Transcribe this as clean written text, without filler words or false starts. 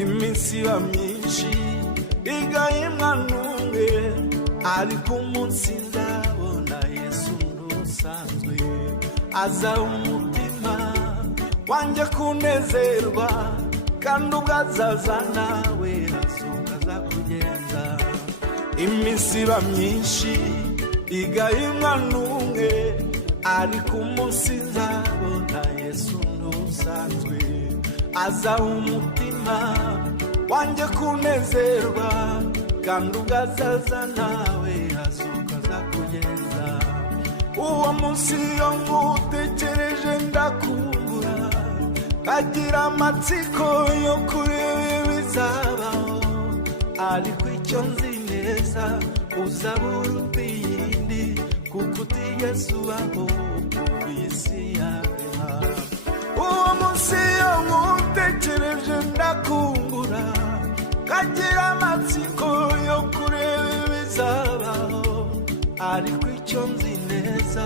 iminsi iba myinshi igahimwa n'umwe, ariko umunsi nzabona Yesu ntusanzwe. Aza umutima wanjye kunezerwa, kandi ubwo azaza nawe azuka azakugenza. Iminsi iba myinshi igahimwa n'umwe, ariko umunsi nzabona Yesu ntusanzwe. Aza umutima wanjye kunezerwa, kandi ubwo azaza nawe azuka azakugenza. Uwo munsi iyo ngutekereje ndakumbura, nkagira amatsiko yo kureba ibizabaho, ariko icyo nzi neza uzabura utiyindi, kuko utigeze ubaho kuri iyi si yaremwa. Uwo munsi iyo ngutekereje ndakumbura, nkagira amatsiko yo kureba ibizabaho, ariko icyo nzi neza